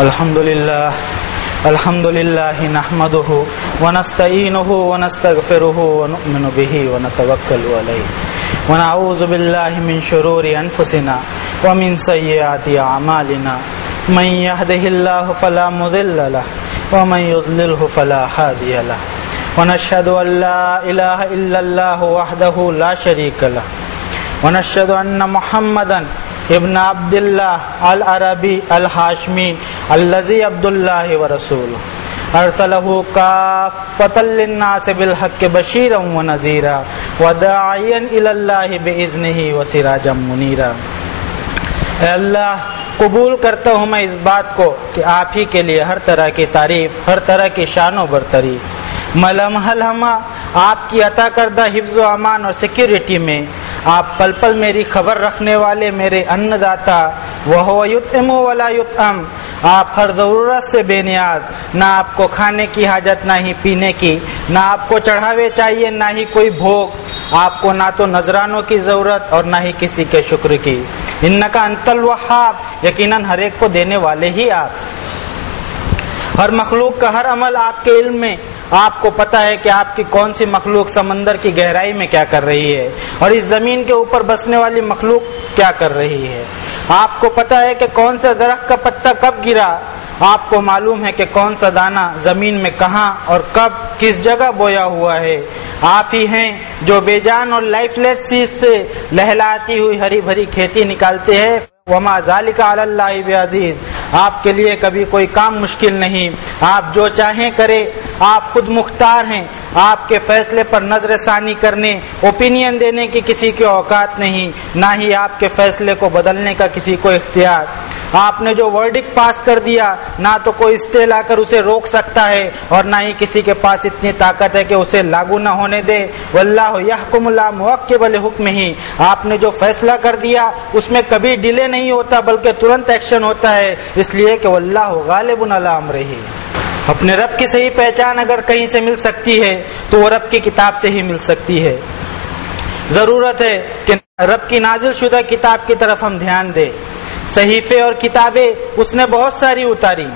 الحمد لله نحمده ونستعينه ونستغفره ونؤمن به ونتوكل عليه ونعوذ بالله من شرور أنفسنا ومن سيئات أعمالنا من يهده الله فلا مضل له ومن يضلله فلا هادي له ونشهد أن لا إله إلا الله وحده لا شريك له ونشهد أن محمدا ابن عبد الله العربي الهاشمي الذي عبد الله ورسوله أرسله كافة للناس بالحق بشيرا ونذيرا وداعيا إلى الله بإذنه وسراجا منيرا۔ اے اللہ، قبول کرتا ہوں میں اس بات کو کہ آپ ہی کے لیے ہر طرح کی تعریف، ہر طرح کی شان و برتری، لمحہ لمحہ آپ کی عطا کردہ حفظ و امان اور سیکیورٹی میں آپ پل پل میری خبر رکھنے والے میرے ان داتا، وہو یطعم ولا یطعم، آپ ہر ضرورت سے بے نیاز، نہ آپ کو کھانے کی حاجت نہ ہی پینے کی، نہ آپ کو چڑھاوے چاہیے نہ ہی کوئی بھوگ، آپ کو نہ تو نذرانوں کی ضرورت اور نہ ہی کسی کے شکر کی۔ انکا انت الوہاب، یقیناً ہر ایک کو دینے والے ہی آپ۔ ہر مخلوق کا ہر عمل آپ کے علم میں، آپ کو پتا ہے کہ آپ کی کون سی مخلوق سمندر کی گہرائی میں کیا کر رہی ہے اور اس زمین کے اوپر بسنے والی مخلوق کیا کر رہی ہے۔ آپ کو پتا ہے کہ کون سے درخت کا پتا کب گرا، آپ کو معلوم ہے کہ کون سا دانہ زمین میں کہاں اور کب کس جگہ بویا ہوا ہے۔ آپ ہی ہیں جو بے جان اور لائف لیس چیز سے لہلاتی ہوئی ہری بھری کھیتی نکالتے ہیں۔ وما ذالک علی اللہ بعزیز، آپ کے لیے کبھی کوئی کام مشکل نہیں، آپ جو چاہیں کرے، آپ خود مختار ہیں، آپ کے فیصلے پر نظر ثانی کرنے، اوپینین دینے کی کسی کی اوقات نہیں، نہ ہی آپ کے فیصلے کو بدلنے کا کسی کو اختیار۔ آپ نے جو ورڈکٹ پاس کر دیا، نہ تو کوئی اسٹے لا کر اسے روک سکتا ہے اور نہ ہی کسی کے پاس اتنی طاقت ہے کہ اسے لاگو نہ ہونے دے۔ واللہ یحکم لا معقب لحکمہ، آپ نے جو فیصلہ کر دیا اس میں کبھی ڈیلے نہیں ہوتا بلکہ ترنت ایکشن ہوتا ہے، اس لیے کہ واللہ غالب علی امرہ۔ اپنے رب کی صحیح پہچان اگر کہیں سے مل سکتی ہے تو وہ رب کی کتاب سے ہی مل سکتی ہے۔ ضرورت ہے کہ رب کی نازل شدہ کتاب کی طرف ہم دھیان دیں۔ صحیفے اور کتابیں اس نے بہت ساری اتاری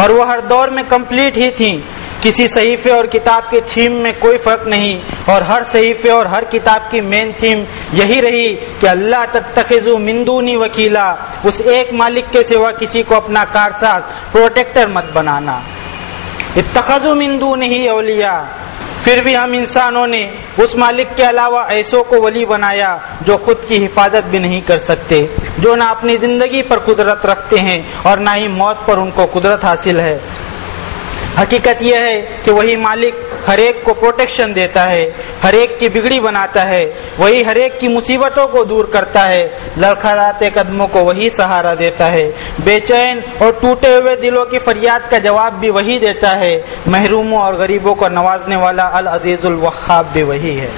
اور وہ ہر دور میں کمپلیٹ ہی تھیں، کسی صحیفے اور کتاب کی تھیم میں کوئی فرق نہیں، اور ہر صحیفے اور ہر کتاب کی مین تھیم یہی رہی کہ اللہ تتخذوا من دونی وکیلا، اس ایک مالک کے سوا کسی کو اپنا کارساز، پروٹیکٹر مت بنانا۔ اتخذوا من دونہ اولیاء، پھر بھی ہم انسانوں نے اس مالک کے علاوہ ایسوں کو ولی بنایا جو خود کی حفاظت بھی نہیں کر سکتے، جو نہ اپنی زندگی پر قدرت رکھتے ہیں اور نہ ہی موت پر ان کو قدرت حاصل ہے۔ حقیقت یہ ہے کہ وہی مالک ہر ایک کو پروٹیکشن دیتا ہے، ہر ایک کی بگڑی بناتا ہے، وہی ہر ایک کی مصیبتوں کو دور کرتا ہے، لڑکھڑاتے قدموں کو وہی سہارا دیتا ہے، بے چین اور ٹوٹے ہوئے دلوں کی فریاد کا جواب بھی وہی دیتا ہے، محروموں اور غریبوں کو نوازنے والا العزیز الوہاب بھی وہی ہے۔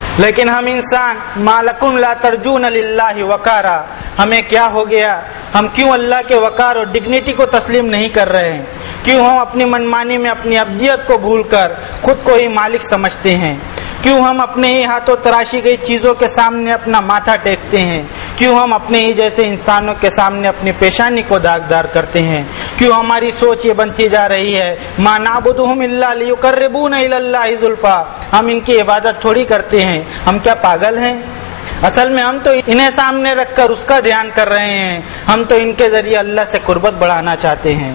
لیکن ہم انسان ما لکم لا ترجون للہ وقارا، ہمیں کیا ہو گیا؟ ہم کیوں اللہ کے وقار اور ڈگنیٹی کو تسلیم نہیں کر رہے ہیں؟ کیوں ہم اپنی منمانی میں اپنی ابدیت کو بھول کر خود کو ہی مالک سمجھتے ہیں؟ کیوں ہم اپنے ہی ہاتھوں تراشی گئی چیزوں کے سامنے اپنا ماتھا ٹیکتے ہیں؟ کیوں ہم اپنے ہی جیسے انسانوں کے سامنے اپنی پیشانی کو داغدار کرتے ہیں؟ کیوں ہماری سوچ یہ بنتی جا رہی ہے ما نعبدہم الا لیقربونا الی اللہ زلفی، ہم ان کی عبادت تھوڑی کرتے ہیں، ہم کیا پاگل ہیں؟ اصل میں ہم تو انہیں سامنے رکھ کر اس کا دھیان کر رہے ہیں، ہم تو ان کے ذریعے اللہ سے قربت بڑھانا چاہتے ہیں۔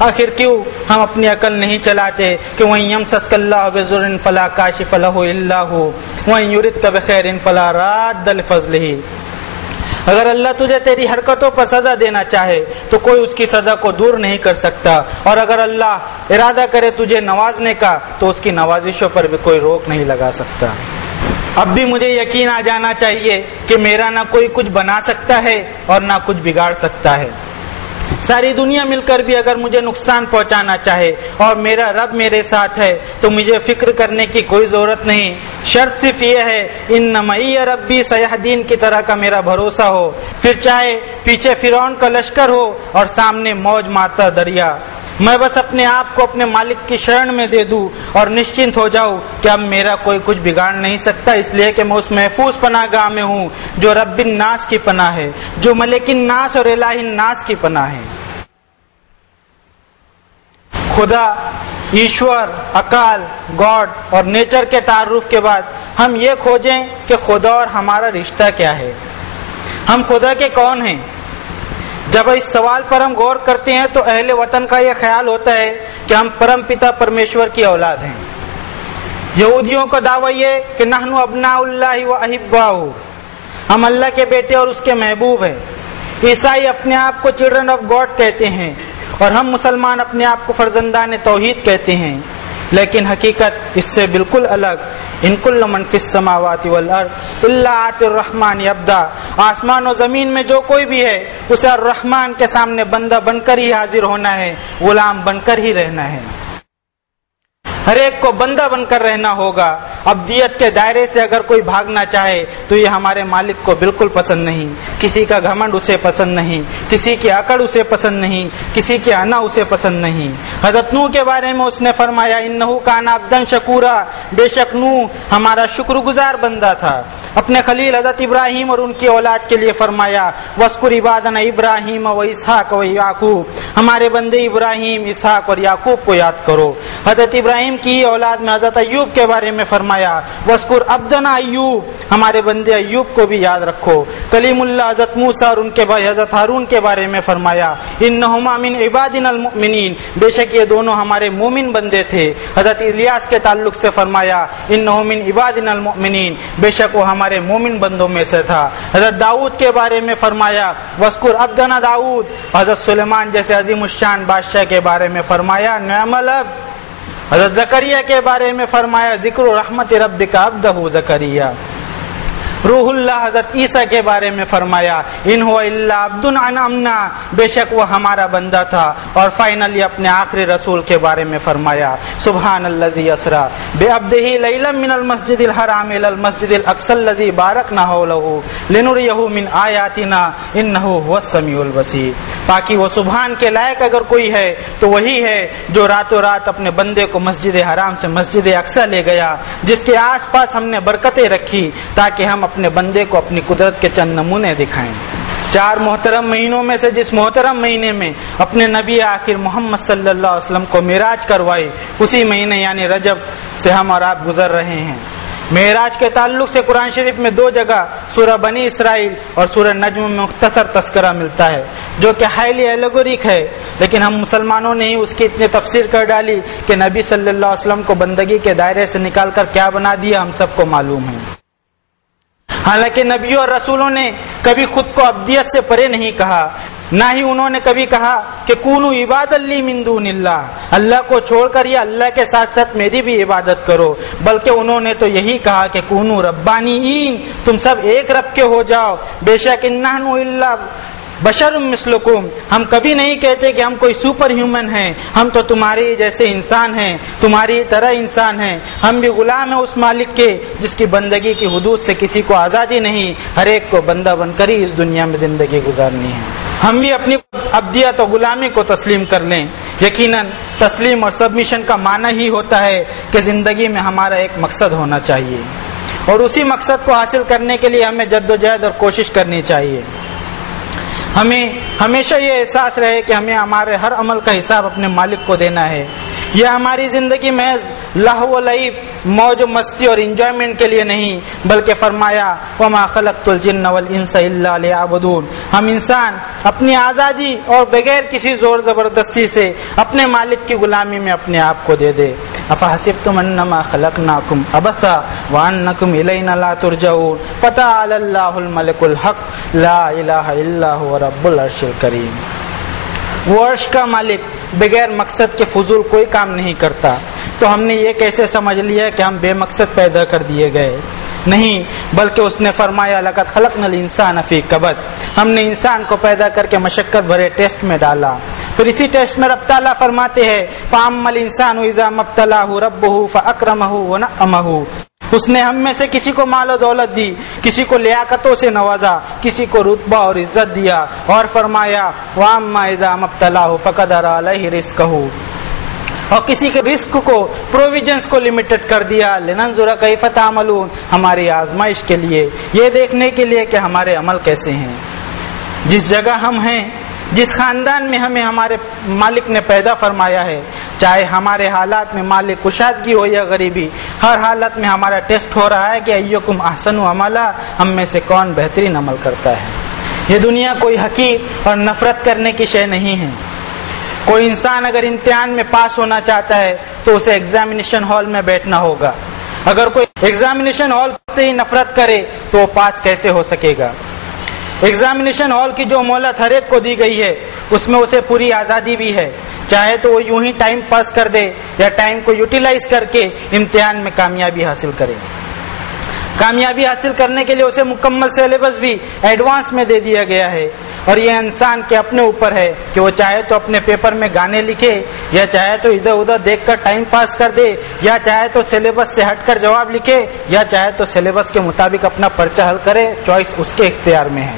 آخر کیوں ہم اپنی عقل نہیں چلاتے کہ وَإِن يَمْسَسْكَ اللَّهُ بِضُرٍّ فَلَا كَاشِفَ لَهُ إِلَّا هُوَ وَإِن يُرِدْكَ بِخَيْرٍ فَلَا رَادَّ لِفَضْلِهِ۔ اگر اللہ تجھے تیری حرکتوں پر سزا دینا چاہے تو کوئی اس کی سزا کو دور نہیں کر سکتا، اور اگر اللہ ارادہ کرے تجھے نوازنے کا تو اس کی نوازشوں پر بھی کوئی روک نہیں لگا سکتا۔ اب بھی مجھے یقین آ جانا چاہیے کہ میرا نہ کوئی کچھ بنا سکتا ہے اور نہ کچھ بگاڑ سکتا ہے۔ ساری دنیا مل کر بھی اگر مجھے نقصان پہنچانا چاہے اور میرا رب میرے ساتھ ہے تو مجھے فکر کرنے کی کوئی ضرورت نہیں، شرط صرف یہ ہے ان معی ربی سیہدین کی طرح کا میرا بھروسہ ہو، پھر چاہے پیچھے فرعون کا لشکر ہو اور سامنے موج مارتا دریا، میں بس اپنے آپ کو اپنے مالک کی شرن میں دے دوں اور نشچنت ہو جاؤں کہ اب میرا کوئی کچھ بگاڑ نہیں سکتا، اس لیے کہ میں اس محفوظ پناہ گاہ میں ہوں جو رب الناس کی پناہ ہے، جو ملک الناس اور الہ الناس کی پناہ ہے۔ خدا، ایشور، اکال، گاڈ اور نیچر کے تعارف کے بعد ہم یہ کھوجیں کہ خدا اور ہمارا رشتہ کیا ہے، ہم خدا کے کون ہیں۔ جب اس سوال پر ہم غور کرتے ہیں تو اہل وطن کا یہ خیال ہوتا ہے کہ ہم پرم پتا پرمیشور کی اولاد ہیں۔ یہودیوں کا دعویٰ یہ کہ نحن ابناء اللہ و احباؤہ، ہم اللہ کے بیٹے اور اس کے محبوب ہیں۔ عیسائی اپنے آپ کو چلڈرن آف گاڈ کہتے ہیں اور ہم مسلمان اپنے آپ کو فرزندان توحید کہتے ہیں، لیکن حقیقت اس سے بالکل الگ۔ ان کل من فی السماوات والارض الا آتی الرحمن عبدا، آسمان و زمین میں جو کوئی بھی ہے اسے الرحمن کے سامنے بندہ بن کر ہی حاضر ہونا ہے، غلام بن کر ہی رہنا ہے۔ ہر ایک کو بندہ بن کر رہنا ہوگا۔ عبدیت کے دائرے سے اگر کوئی بھاگنا چاہے تو یہ ہمارے مالک کو بالکل پسند نہیں۔ کسی کا گھمنڈ اسے پسند نہیں، کسی کی اکڑ اسے پسند نہیں، کسی کی انا اسے پسند نہیں۔ حضرت نوح کے بارے میں اس نے فرمایا انہ کان عبدا شکورا، بے شک نوح ہمارا شکر گزار بندہ تھا۔ اپنے خلیل حضرت ابراہیم اور ان کی اولاد کے لیے فرمایا وَاذْكُرْ عِبَادَنَا ابراہیم واسحاق ویعقوب، ہمارے بندے ابراہیم، اسحاق اور یعقوب کو یاد کرو۔ حضرت ابراہیم کی اولاد میں حضرت ایوب کے بارے میں فرمایا وَاذْكُرْ عَبْدَنَا ایوب، ہمارے بندے ایوب کو بھی یاد رکھو۔ کلیم اللہ حضرت موسیٰ اور ان کے بھائی حضرت ہارون کے بارے میں فرمایا انہما من عبادنا المؤمنین، بے شک یہ دونوں ہمارے مومن بندے تھے۔ حضرت الیاس کے تعلق سے فرمایا انہ من عبادنا المؤمنین، بے شک وہ ہمارے مومن بندوں میں سے تھا۔ حضرت داؤد کے بارے میں فرمایا وَاذْكُرْ عَبْدَنَا داؤد، حضرت سلیمان جیسے عظیم الشان بادشاہ کے بارے میں فرمایا نعم العبد۔ حضرت زکریہ کے بارے میں فرمایا ذکر رحمت ربک عبدہ زکریہ۔ روح اللہ حضرت عیسیٰ کے بارے میں فرمایا ان هو الا عبد انعمنا، بے شک وہ ہمارا بندہ تھا۔ اور فائنلی اپنے آخری رسول کے بارے میں فرمایا سبحان الذی اسری بعبدہ لیلا من المسجد الحرام الی المسجد الاقصی الذی بارکنا حولہ لنریہ من آیاتنا انہ هو السمیع البصیر۔ باقی وہ سبحان کے لائق اگر کوئی ہے تو وہی ہے جو راتوں رات اپنے بندے کو مسجد حرام سے مسجد اقصی لے گیا، جس کے آس پاس ہم نے برکتیں رکھی تاکہ ہم اپنے بندے کو اپنی قدرت کے چند نمونے دکھائیں۔ 4 محترم مہینوں میں سے جس محترم مہینے میں اپنے نبی آخر محمد صلی اللہ علیہ وسلم کو معراج کروائی، اسی مہینے یعنی رجب سے ہم اور آپ گزر رہے ہیں۔ معراج کے تعلق سے قرآن شریف میں 2 جگہ سورہ بنی اسرائیل اور سورہ نجم میں مختصر تذکرہ ملتا ہے، جو کہ ہائیلی ایلیگورک ہے، لیکن ہم مسلمانوں نے ہی اس کی اتنی تفسیر کر ڈالی کہ نبی صلی اللہ علیہ وسلم کو بندگی کے دائرے سے نکال کر کیا بنا دیا ہم سب کو معلوم ہے۔ حالانکہ نبیوں اور رسولوں نے کبھی خود کو عبدیت سے پرے نہیں کہا، نہ ہی انہوں نے کبھی کہا کہ کونوا عبادا لی من دون اللہ، اللہ کو چھوڑ کر یا اللہ کے ساتھ ساتھ میری بھی عبادت کرو، بلکہ انہوں نے تو یہی کہا کہ کونوا ربانیین، تم سب ایک رب کے ہو جاؤ۔ بے شک ان نحن الا بشر مثلکم، ہم کبھی نہیں کہتے کہ ہم کوئی سپر ہیومن ہیں، ہم تو تمہارے جیسے انسان ہیں، تمہاری طرح انسان ہیں، ہم بھی غلام ہیں اس مالک کے جس کی بندگی کی حدود سے کسی کو آزادی نہیں، ہر ایک کو بندہ بن کر ہی اس دنیا میں زندگی گزارنی ہے۔ ہم بھی اپنی عبدیت و غلامی کو تسلیم کر لیں۔ یقیناً تسلیم اور سبمیشن کا معنی ہی ہوتا ہے کہ زندگی میں ہمارا ایک مقصد ہونا چاہیے، اور اسی مقصد کو حاصل کرنے کے لیے ہمیں جدوجہد اور کوشش کرنی چاہیے۔ ہمیں ہمیشہ یہ احساس رہے کہ ہمیں ہمارے ہر عمل کا حساب اپنے مالک کو دینا ہے۔ یہ ہماری زندگی محض لہو و لعب، موج و مستی اور انجوائمنٹ کے لیے نہیں، بلکہ فرمایا وما خلقت الجن والانس الا لیعبدون، ہم انسان اپنی آزادی اور بغیر کسی زور زبردستی سے اپنے مالک کی غلامی میں اپنے آپ کو دے دے۔ افحسبتم انما خلقناکم عبثا وانکم الینا لا ترجعون فتعالی اللہ الملک الحق لا الہ الا هو رب العرش الکریم۔ وہ عرش کا مالک بغیر مقصد کے فضول کوئی کام نہیں کرتا، تو ہم نے یہ کیسے سمجھ لیا کہ ہم بے مقصد پیدا کر دیے گئے؟ نہیں، بلکہ اس نے فرمایا لقد خلقنا الانسان فی کبد، ہم نے انسان کو پیدا کر کے مشقت بھرے ٹیسٹ میں ڈالا، پھر اسی ٹیسٹ میں رب تعالیٰ فرماتے ہیں فَأَمَّا الْإِنسَانُ إِذَا مَا ابْتَلَاهُ رَبُّهُ فَأَكْرَمَهُ وَنَعَّمَهُ، اس نے ہم میں سے کسی کو مال و دولت دی، کسی کو لیاقتوں سے نوازا، کسی کو رتبہ اور عزت دیا، اور فرمایا وَأَمَّا إِذَا مَا ابْتَلَاهُ فَقَدَرَ عَلَيْهِ رِزْقَهُ، اور کسی کے رزق کو، پروویژنز کو لمیٹڈ کر دیا، لِنَنظُرَ كَيْفَ تَعْمَلُونَ، ہماری آزمائش کے لیے، یہ دیکھنے کے لیے کہ ہمارے عمل کیسے ہیں۔ جس جگہ ہم ہیں، جس خاندان میں ہمیں ہمارے مالک نے پیدا فرمایا ہے، چاہے ہمارے حالات میں مال کشادگی ہو یا غریبی، ہر حالت میں ہمارا ٹیسٹ ہو رہا ہے کہ ایکم احسن عملا، ہم میں سے کون بہترین عمل کرتا ہے۔ یہ دنیا کوئی حقیر اور نفرت کرنے کی شے نہیں ہے۔ کوئی انسان اگر امتحان میں پاس ہونا چاہتا ہے تو اسے ایگزامینیشن ہال میں بیٹھنا ہوگا۔ اگر کوئی ایگزامینیشن ہال سے ہی نفرت کرے تو وہ پاس کیسے ہو سکے گا؟ ایگزامینیشن ہال کی جو مہلت ہر ایک کو دی گئی ہے اس میں اسے پوری آزادی بھی ہے، چاہے تو وہ یوں ہی ٹائم پاس کر دے یا ٹائم کو یوٹیلائز کر کے امتحان میں کامیابی حاصل کرے۔ کامیابی حاصل کرنے کے لیے اسے مکمل سلیبس بھی ایڈوانس میں دے دیا گیا ہے، اور یہ انسان کے اپنے اوپر ہے کہ وہ چاہے تو اپنے پیپر میں گانے لکھے، یا چاہے تو ادھر ادھر دیکھ کر ٹائم پاس کر دے، یا چاہے تو سلیبس سے ہٹ کر جواب لکھے، یا چاہے تو سلیبس کے مطابق اپنا پرچہ حل کرے۔ چوائس اس کے اختیار میں ہے۔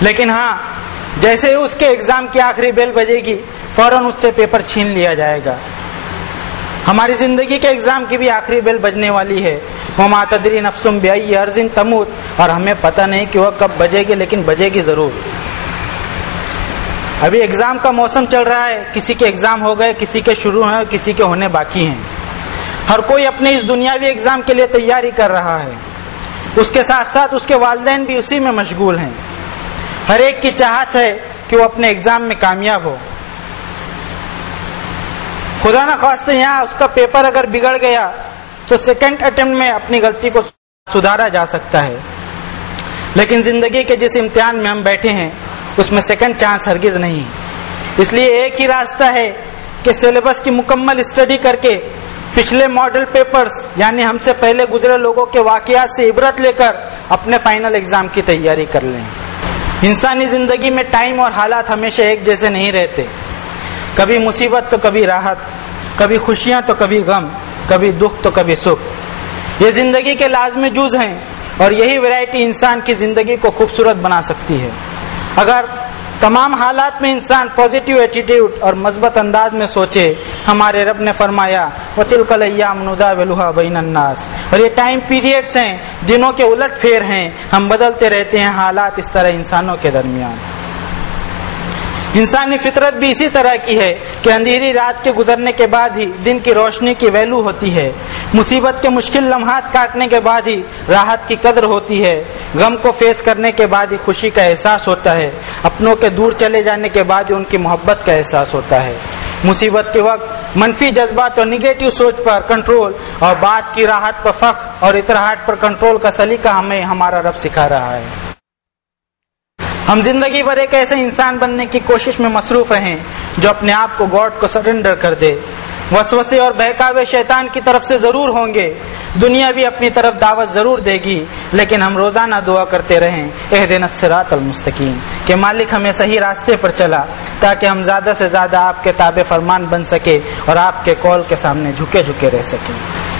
لیکن ہاں، جیسے ہی اس کے ایگزام کی آخری بیل بجے گی فوراً اس سے پیپر چھین لیا جائے گا۔ ہماری زندگی کے ایگزام کی بھی آخری بیل بجنے والی ہے۔ وَمَا تَدْرِي نَفْسٌ بِأَيِّ أَرْضٍ تَمُوتُ، اور ہمیں پتہ نہیں کہ وہ کب بجے گی، لیکن بجے گی ضرور۔ ابھی ایگزام کا موسم چل رہا ہے، کسی کے ایگزام ہو گئے، کسی کے شروع ہیں، کسی کے ہونے باقی ہیں۔ ہر کوئی اپنے اس دنیاوی ایگزام کے لیے تیاری کر رہا ہے، اس کے ساتھ ساتھ اس کے والدین بھی اسی میں مشغول ہیں۔ ہر ایک کی چاہت ہے کہ وہ اپنے ایگزام میں کامیاب ہو۔ خدا نہ خواستہ یہاں اس کا پیپر اگر بگڑ گیا تو سیکنڈ اٹیمپٹ میں اپنی غلطی کو سدھارا جا سکتا ہے، لیکن زندگی کے جس امتحان میں ہم بیٹھے ہیں اس میں سیکنڈ چانس ہرگز نہیں۔ اس لیے ایک ہی راستہ ہے کہ سلیبس کی مکمل اسٹڈی کر کے پچھلے ماڈل پیپرز یعنی ہم سے پہلے گزرے لوگوں کے واقعات سے عبرت لے کر اپنے فائنل ایگزام کی تیاری کر لیں۔ انسانی زندگی میں ٹائم اور حالات ہمیشہ ایک جیسے نہیں رہتے، کبھی مصیبت تو کبھی راحت، کبھی خوشیاں تو کبھی غم، کبھی دکھ تو کبھی سکھ۔ یہ زندگی کے لازمی جز ہیں، اور یہی ویرائٹی انسان کی زندگی کو خوبصورت بنا سکتی ہے۔ اگر تمام حالات میں انسان پازیٹیو ایٹیٹیوڈ اور مثبت انداز میں سوچے، ہمارے رب نے فرمایا وَتِلْكَ الْأَيَّامُ نُدَاوِلُهَا بَيْنَ النَّاسِ، اور یہ ٹائم پیریڈز ہیں، دنوں کے الٹ پھیر ہیں، ہم بدلتے رہتے ہیں حالات اس طرح انسانوں کے درمیان۔ انسانی فطرت بھی اسی طرح کی ہے کہ اندھیری رات کے گزرنے کے بعد ہی دن کی روشنی کی ویلو ہوتی ہے، مصیبت کے مشکل لمحات کاٹنے کے بعد ہی راحت کی قدر ہوتی ہے، غم کو فیس کرنے کے بعد ہی خوشی کا احساس ہوتا ہے، اپنوں کے دور چلے جانے کے بعد ہی ان کی محبت کا احساس ہوتا ہے۔ مصیبت کے وقت منفی جذبات اور نگیٹو سوچ پر کنٹرول اور بات کی راحت پر فخر اور اطراحٹ پر کنٹرول کا سلیقہ ہمیں ہمارا رب سکھا رہا ہے۔ ہم زندگی بھر ایک ایسے انسان بننے کی کوشش میں مصروف رہیں جو اپنے آپ کو گاڈ کو سرنڈر کر دے۔ وسوسے اور بہکاوے شیطان کی طرف سے ضرور ہوں گے، دنیا بھی اپنی طرف دعوت ضرور دے گی، لیکن ہم روزانہ دعا کرتے رہیں اہدنا الصراط المستقیم، کہ مالک ہمیں صحیح راستے پر چلا تاکہ ہم زیادہ سے زیادہ آپ کے تابع فرمان بن سکے اور آپ کے قول کے سامنے جھکے جھکے رہ سکیں۔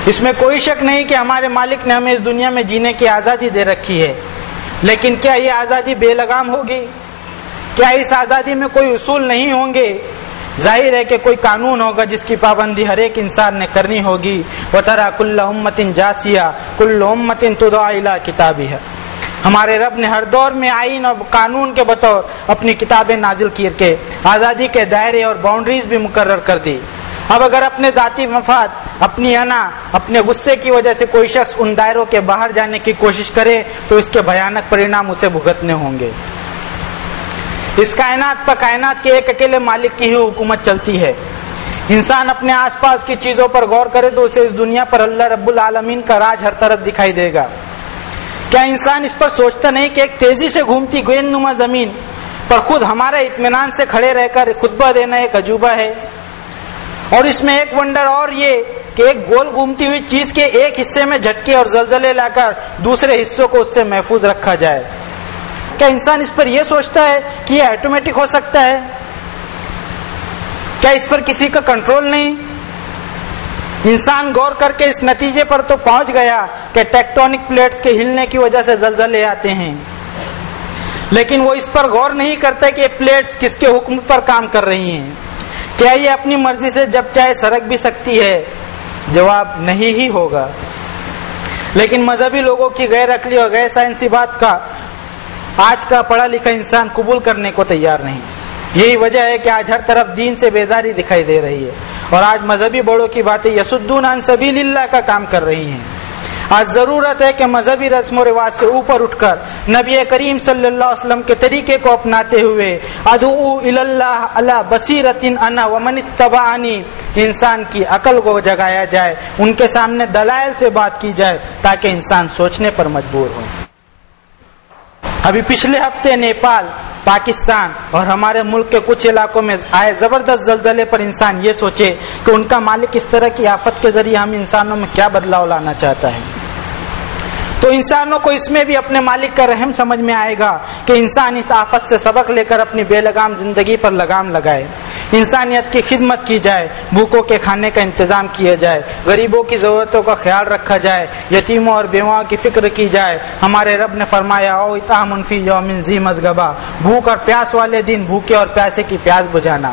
اس میں کوئی شک نہیں کہ ہمارے مالک نے ہمیں اس دنیا میں جینے کی آزادی دے رکھی ہے، لیکن کیا یہ آزادی بے لگام ہوگی؟ کیا اس آزادی میں کوئی اصول نہیں ہوں گے؟ ظاہر ہے کہ کوئی قانون ہوگا جس کی پابندی ہر ایک انسان نے کرنی ہوگی۔ وَتَرَى كُلَّ أُمَّةٍ جَاثِيَةً كُلُّ أُمَّةٍ تُدْعَىٰ إِلَىٰ كِتَابِهَا، ہمارے رب نے ہر دور میں آئین اور قانون کے بطور اپنی کتابیں نازل کر کے آزادی کے دائرے اور باؤنڈریز بھی مقرر کر دی۔ اب اگر اپنے ذاتی مفاد، اپنی انا، اپنے غصے کی وجہ سے کوئی شخص ان دائروں کے باہر جانے کی کوشش کرے تو اس کے بھیانک پرینام اسے بھگتنے ہوں گے۔ اس کائنات پر کائنات کے ایک اکیلے مالک کی ہی حکومت چلتی ہے۔ انسان اپنے آس پاس کی چیزوں پر غور کرے تو اسے اس دنیا پر اللہ رب العالمین کا راج ہر طرف دکھائی دے گا۔ کیا انسان اس پر سوچتا نہیں کہ ایک تیزی سے گھومتی گیند نما زمین پر خود ہمارا اطمینان سے کھڑے رہ کر خطبہ دینا ایک عجوبہ ہے؟ اور اس میں ایک ونڈر اور یہ کہ ایک گول گھومتی ہوئی چیز کے ایک حصے میں جھٹکے اور زلزلے لا کر دوسرے حصوں کو اس سے محفوظ رکھا جائے۔ کیا انسان اس پر یہ سوچتا ہے کہ یہ آٹومیٹک ہو سکتا ہے؟ کیا اس پر کسی کا کنٹرول نہیں؟ انسان غور کر کے اس نتیجے پر تو پہنچ گیا کہ ٹیکٹونک پلیٹس کے ہلنے کی وجہ سے زلزلے آتے ہیں، لیکن وہ اس پر غور نہیں کرتے کہ یہ پلیٹس کس کے حکم پر کام کر رہی ہیں۔ کیا یہ اپنی مرضی سے جب چاہے سرک بھی سکتی ہے؟ جواب نہیں ہی ہوگا۔ لیکن مذہبی لوگوں کی غیر عقلی اور غیر سائنسی بات کا آج کا پڑھا لکھا انسان قبول کرنے کو تیار نہیں۔ یہی وجہ ہے کہ آج ہر طرف دین سے بیزاری دکھائی دے رہی ہے، اور آج مذہبی بڑوں کی باتیں یصدون عن سبیل اللہ کا کام کر رہی ہیں۔ آج ضرورت ہے کہ مذہبی رسم و رواج سے اوپر اٹھ کر نبی کریم صلی اللہ علیہ وسلم کے طریقے کو اپناتے ہوئے ادعو الی اللہ علی بصیرۃ انا ومن اتبعنی، انسان کی عقل کو جگایا جائے، ان کے سامنے دلائل سے بات کی جائے تاکہ انسان سوچنے پر مجبور ہو۔ ابھی پچھلے ہفتے نیپال، پاکستان اور ہمارے ملک کے کچھ علاقوں میں آئے زبردست زلزلے پر انسان یہ سوچے کہ ان کا مالک اس طرح کی آفت کے ذریعے ہم انسانوں میں کیا بدلاؤ لانا چاہتا ہے، تو انسانوں کو اس میں بھی اپنے مالک کا رحم سمجھ میں آئے گا کہ انسان اس آفت سے سبق لے کر اپنی بے لگام زندگی پر لگام لگائے، انسانیت کی خدمت کی جائے، بھوکوں کے کھانے کا انتظام کیا جائے، غریبوں کی ضرورتوں کا خیال رکھا جائے، یتیموں اور بیواؤں کی فکر کی جائے۔ ہمارے رب نے فرمایا او اطعام فی یوم ذی مسغبہ، بھوک اور پیاس والے دن بھوکے اور پیاسے کی پیاس بجھانا۔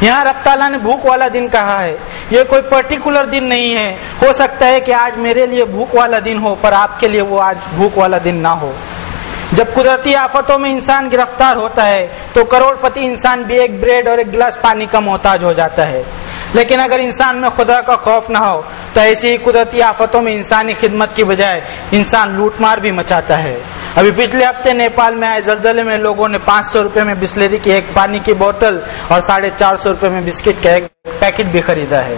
یہاں رب تعالیٰ نے بھوک والا دن کہا ہے، یہ کوئی پرٹیکولر دن نہیں ہے۔ ہو سکتا ہے کہ آج میرے لیے بھوک والا دن ہو پر آپ کے لیے وہ آج بھوک والا دن نہ ہو۔ جب قدرتی آفتوں میں انسان گرفتار ہوتا ہے تو کروڑ پتی انسان بھی ایک بریڈ اور ایک گلاس پانی کا محتاج ہو جاتا ہے، لیکن اگر انسان میں خدا کا خوف نہ ہو تو ایسی ہی قدرتی آفتوں میں انسانی خدمت کی بجائے انسان لوٹ مار بھی مچاتا ہے۔ ابھی پچھلے ہفتے نیپال میں آئے زلزلے میں لوگوں نے 500 روپے میں بسلری کی ایک پانی کی بوتل اور 450 روپے میں بسکٹ کا ایک پیکٹ بھی خریدا ہے۔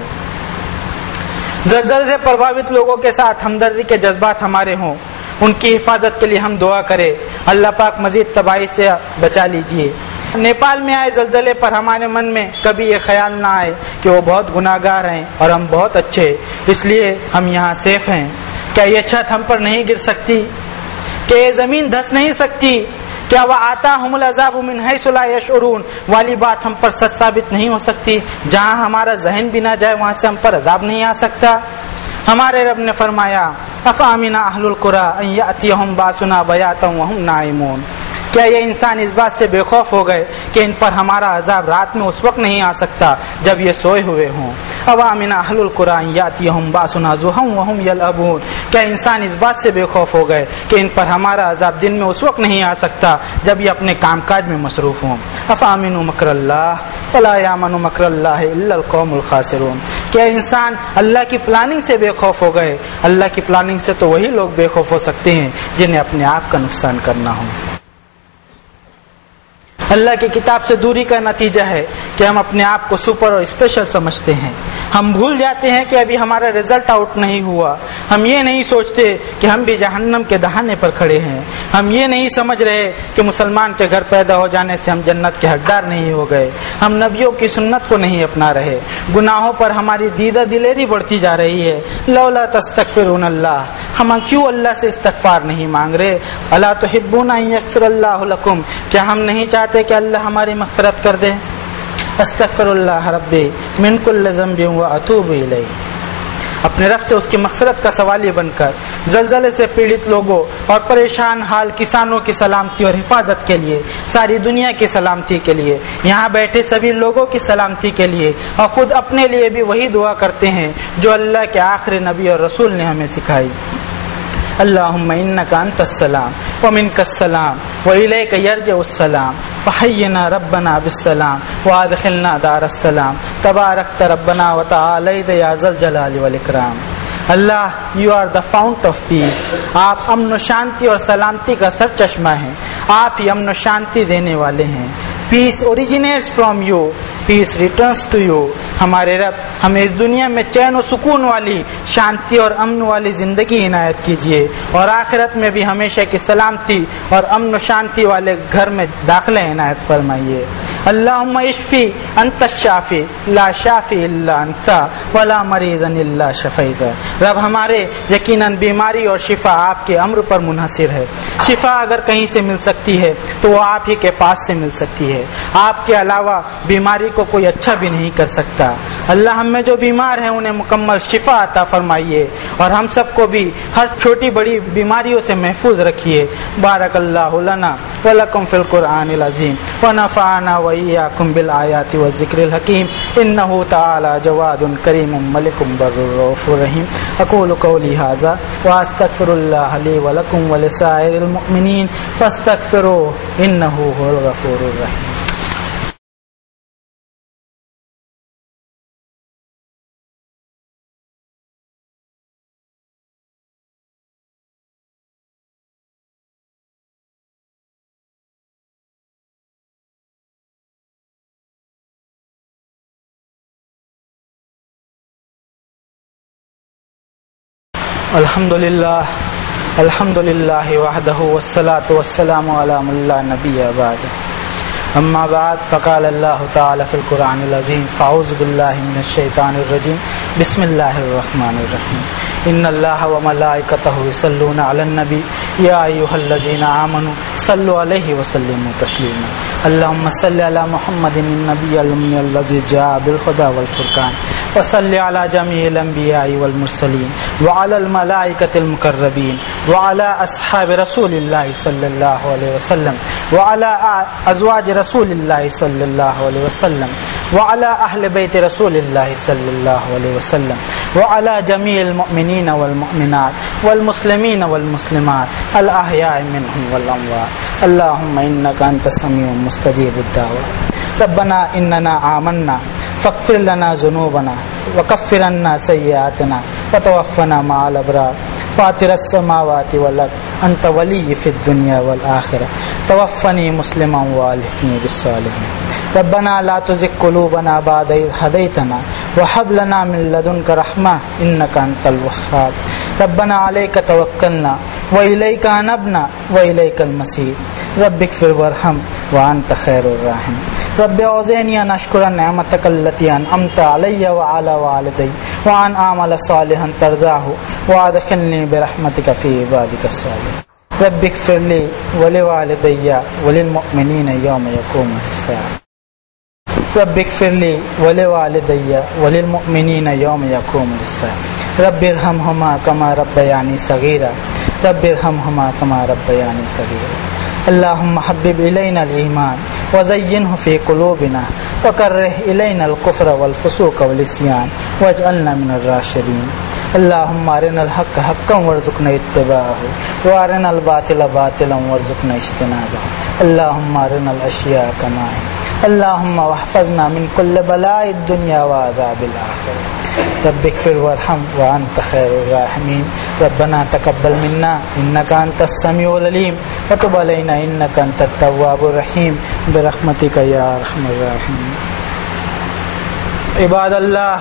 زلزلے سے پربھاوت لوگوں کے ساتھ ہمدردی کے جذبات ہمارے ہوں، ان کی حفاظت کے لیے ہم دعا کریں، اللہ پاک مزید تباہی سے بچا لیجیے۔ نیپال میں آئے زلزلے پر ہمارے من میں کبھی یہ خیال نہ آئے کہ وہ بہت گناہگار ہیں اور ہم بہت اچھے، اس لیے ہم یہاں سیف ہیں۔ کیا یہ چھت ہم پر نہیں گر سکتی؟ کیا یہ زمین دھس نہیں سکتی؟ کیا وہ آتاہم العذاب من حیث لا یشعرون والی بات ہم پر سچ ثابت نہیں ہو سکتی؟ جہاں ہمارا ذہن بھی نہ جائے وہاں سے ہم پر عذاب نہیں آ سکتا؟ ہمارے رب نے فرمایا افامن اہل القری ان یاتیہم باسنا بیاتا وہم نائمون، کیا یہ انسان اس بات سے بے خوف ہو گئے کہ ان پر ہمارا عذاب رات میں اس وقت نہیں آ سکتا جب یہ سوئے ہوئے ہوں؟ اوامن اہل القری ان یاتیہم باسنا ضحی وہم یلعبون، کیا انسان اس بات سے بے خوف ہو گئے کہ ان پر ہمارا عذاب دن میں اس وقت نہیں آ سکتا جب یہ اپنے کام کاج میں مصروف ہوں؟ افامنوا مکر اللہ فلا یامن مکر اللہ الا القوم الخاسرون، کیا انسان اللہ کی پلاننگ سے بے خوف ہو گئے؟ اللہ کی پلاننگ سے تو وہی لوگ بے خوف ہو سکتے ہیں جنہیں اپنے آپ کا نقصان کرنا ہو۔ اللہ کی کتاب سے دوری کا نتیجہ ہے کہ ہم اپنے آپ کو سپر اور اسپیشل سمجھتے ہیں۔ ہم بھول جاتے ہیں کہ ابھی ہمارا رزلٹ آؤٹ نہیں ہوا۔ ہم یہ نہیں سوچتے کہ ہم بھی جہنم کے دہانے پر کھڑے ہیں۔ ہم یہ نہیں سمجھ رہے کہ مسلمان کے گھر پیدا ہو جانے سے ہم جنت کے حقدار نہیں ہو گئے۔ ہم نبیوں کی سنت کو نہیں اپنا رہے۔ گناہوں پر ہماری دیدہ دلیری بڑھتی جا رہی ہے۔ لولا تستغفرون اللہ، ہم کیوں اللہ سے استغفار نہیں مانگ رہے؟ الا تحبون ان یغفر اللہ لکم، کیا ہم نہیں چاہتے کہ اللہ ہماری مغفرت کر دے؟ استغفر اللہ ربی من کل ذنب واتوب الیہ، اپنے رب سے اس کی مغفرت کا سوالی بن کر زلزلے سے پیڑت لوگوں اور پریشان حال کسانوں کی سلامتی اور حفاظت کے لیے، ساری دنیا کی سلامتی کے لیے، یہاں بیٹھے سبھی لوگوں کی سلامتی کے لیے اور خود اپنے لیے بھی وہی دعا کرتے ہیں جو اللہ کے آخری نبی اور رسول نے ہمیں سکھائی۔ اللہم انک انت السلام ومنک السلام والیک یرجع السلام فحینا ربنا بالسلام وادخلنا دار السلام تبارکت ربنا وتعالیت یا ذا الجلال والاکرام۔ اللہ you are the fount of peace, آپ امن و شانتی اور سلامتی کا سر چشمہ ہیں، آپ ہی امن و شانتی دینے والے ہیں۔ Peace originates from you, peace returns to you. ہمارے رب ہمیں اس دنیا میں چین و سکون والی، شانتی اور امن والی زندگی عنایت کیجیے، اور آخرت میں بھی ہمیشہ کی سلامتی اور امن و شانتی والے گھر میں داخلہ عنایت فرمائیے۔ اللہم اشفی انت الشافی لا شافی الا انت ولا مریضا الا شفیت۔ رب ہمارے یقیناً بیماری اور شفا آپ کے امر پر منحصر ہے۔ شفا اگر کہیں سے مل سکتی ہے تو وہ آپ ہی کے پاس سے مل سکتی ہے۔ آپ کے علاوہ بیماری کو کوئی اچھا بھی نہیں کر سکتا۔ اللہ ہم میں جو بیمار ہیں انہیں مکمل شفا عطا فرمائیے اور ہم سب کو بھی ہر چھوٹی بڑی بیماریوں سے محفوظ رکھیے۔ بارک اللہ لنا ولکم فی القرآن العظیم ونفعنا وإیاکم بالآیات والذکر الحکیم انہ تعالی جواد کریم ملک بر رؤوف رحیم۔ اقول قولی ھذا واستغفر اللہ لی ولکم ولسائر المؤمنین فاستغفروہ انہ هو الغفور الرحیم۔ الحمد للہ وحدہ والصلاة والسلام علی من لا نبی بعد اما بعد فقال اللہ تعالی فی القرآن العظیم فاعوذ باللہ من الشیطان الرجیم بسم اللہ الرحمن الرحیم ان اللہ وملائکتہ یصلون علی النبی یا ایھا الذین آمنوا صلوا علیہ وسلموا تسلیما اللہم صل علی محمد النبی الأمی الذی جاء بالہدی والفرقان وصل علی جمیع الانبیاء والمرسلین وعلی الملائکۃ المقربین وعلی اصحاب رسول اللہ صلی اللہ علیہ وسلم وعلی ازواج رسول اللہ صلی اللہ علیہ وسلم وعلی اہل بیت رسول اللہ صلی اللہ علیہ وسلم وعلی جمیع المؤمنین والمؤمنات والمسلمین والمسلمات الاحیاء منهم والاموات اللہم انک انت السمیع مستجیب الدعوات ربنا اننا آمنا فاغفر لنا ذنوبنا وکفر عنا سیئاتنا وتوفنا مع الابرار فاطر السماوات والارض انت ولی فی الدنیا والآخرہ توفنی مسلما والحقنی بالصالحین ربنا لا تزغ قلوبنا بعد إذ هديتنا وهب لنا من لدنك رحمة إنك أنت الوهاب ربنا عليك توكلنا وإليك أنبنا وإليك المصير رب اغفر وارحم وأنت خير الراحمين رب أوزعني أن أشكر نعمتك التي أنعمت علي وعلى والدي وأن أعمل صالحا ترضاه وأدخلني برحمتك في عبادك الصالحين رب اغفر لي ولوالدي وللمؤمنين يوم يقوم الحساب رب اغفر لي ولوالدي وللمؤمنين يوم يقوم الحساب رب ارحمهما كما ربياني صغيرا رب ارحمهما كما ربياني صغيرا اللهم حبب إلينا الإيمان وزينه في قلوبنا وكره إلينا الكفر والفسوق والعصيان واجعلنا من الراشدين اللهم أرنا الحق حقا وارزقنا اتباعه وأرنا الباطل باطلا وارزقنا اجتنابه اللهم أرنا الأشياء كما هي اللهم واحفظنا من كل بلاء الدنيا وعذاب الآخرة رب اغفر وارحم وأنت خير الراحمين ربنا تقبل منا إنك أنت السميع العليم وتب علينا إنك أنت التواب الرحيم برحمتك يا أرحم الراحمين عباد الله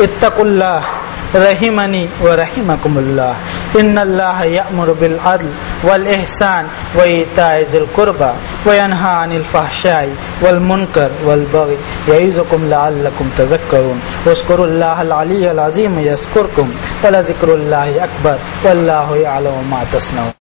اتقوا الله رحمني ورحمكم الله إن الله يأمر بالعدل والإحسان وإيتاء ذي القربى وينهى عن الفحشاء والمنكر والبغي يعظكم لعلكم تذكرون واذكروا الله العلي العظيم يذكركم ولذكر الله أكبر والله يعلم ما تصنعون